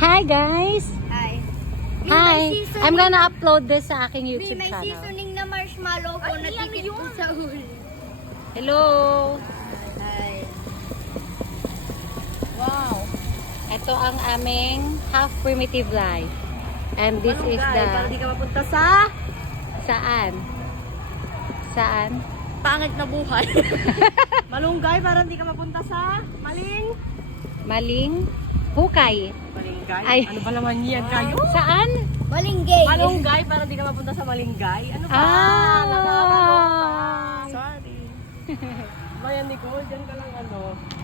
Hi guys! Hi. Hi! I'm gonna upload this sa aking YouTube May channel. seasoning na marshmallow ko na tikit ko sa huli. Hello! Hi. Wow! Ito ang aming half primitive life. And this is the... Para di ka mapunta sa Saan? Saan? pangit na buhay. Malunggay para di ka mapunta sa Maling? Hukay. Malinggay? Ay. Ano ba naman yan kayo? Saan? Malinggay. Malunggay para di ka mapunta sa Malinggay. Ano ba? Ah! Sorry. Bayan Nicole, dyan ka lang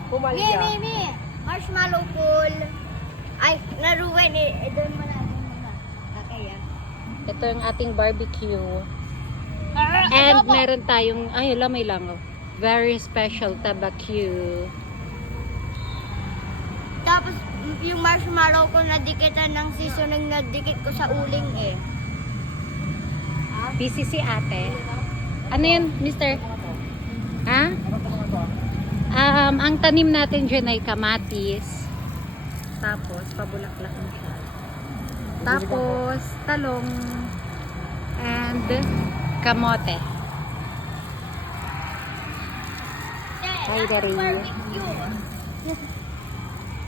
pumalya. Me. Marshmallow pool. Ay, naruwan eh. Doon mo na. Kakaya. Ito yung ating barbecue. And meron tayong, ay may langaw. Very special tabacue. Tapos, yung marshmallow ko nadikitan ng seasoning na dikit ko sa uling eh. Busy si ate. Ano yun, mister? Ha? Ang tanim natin dyan ay kamatis. Tapos, pabulaklak na siya. Tapos, talong. And, kamote. Hi, Dari.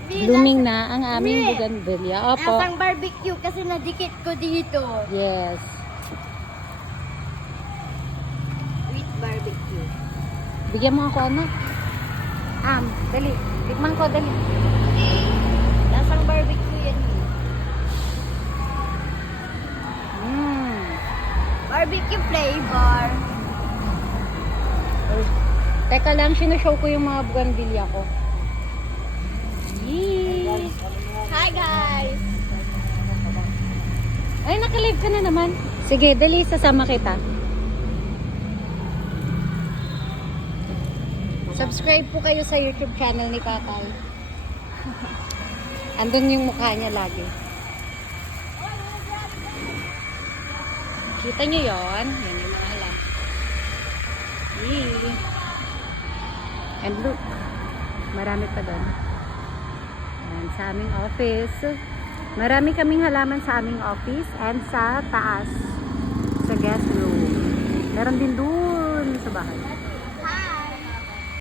Blooming na ang aming bougainvillea. Opo. Asang barbecue kasi nadikit ko dito. Yes. With barbecue. Bigyan mo ako, anak. Dali. Tikman ko, dali. Lasang barbecue yan. Barbecue flavor. Teka lang, sinushow ko yung mga bougainvillea ko. Yee! Hi guys! Ay, nakalive ka na naman. Sige, dali, sasama kita. Subscribe po kayo sa YouTube channel ni Tatay. Andun yung mukha niya lagi. Kita nyo yon? Yan yung mga alam. Yee! And look, marami pa doon. And sa aming office, marami kaming halaman sa aming office and sa taas, sa guest room. Meron din doon sa bahay.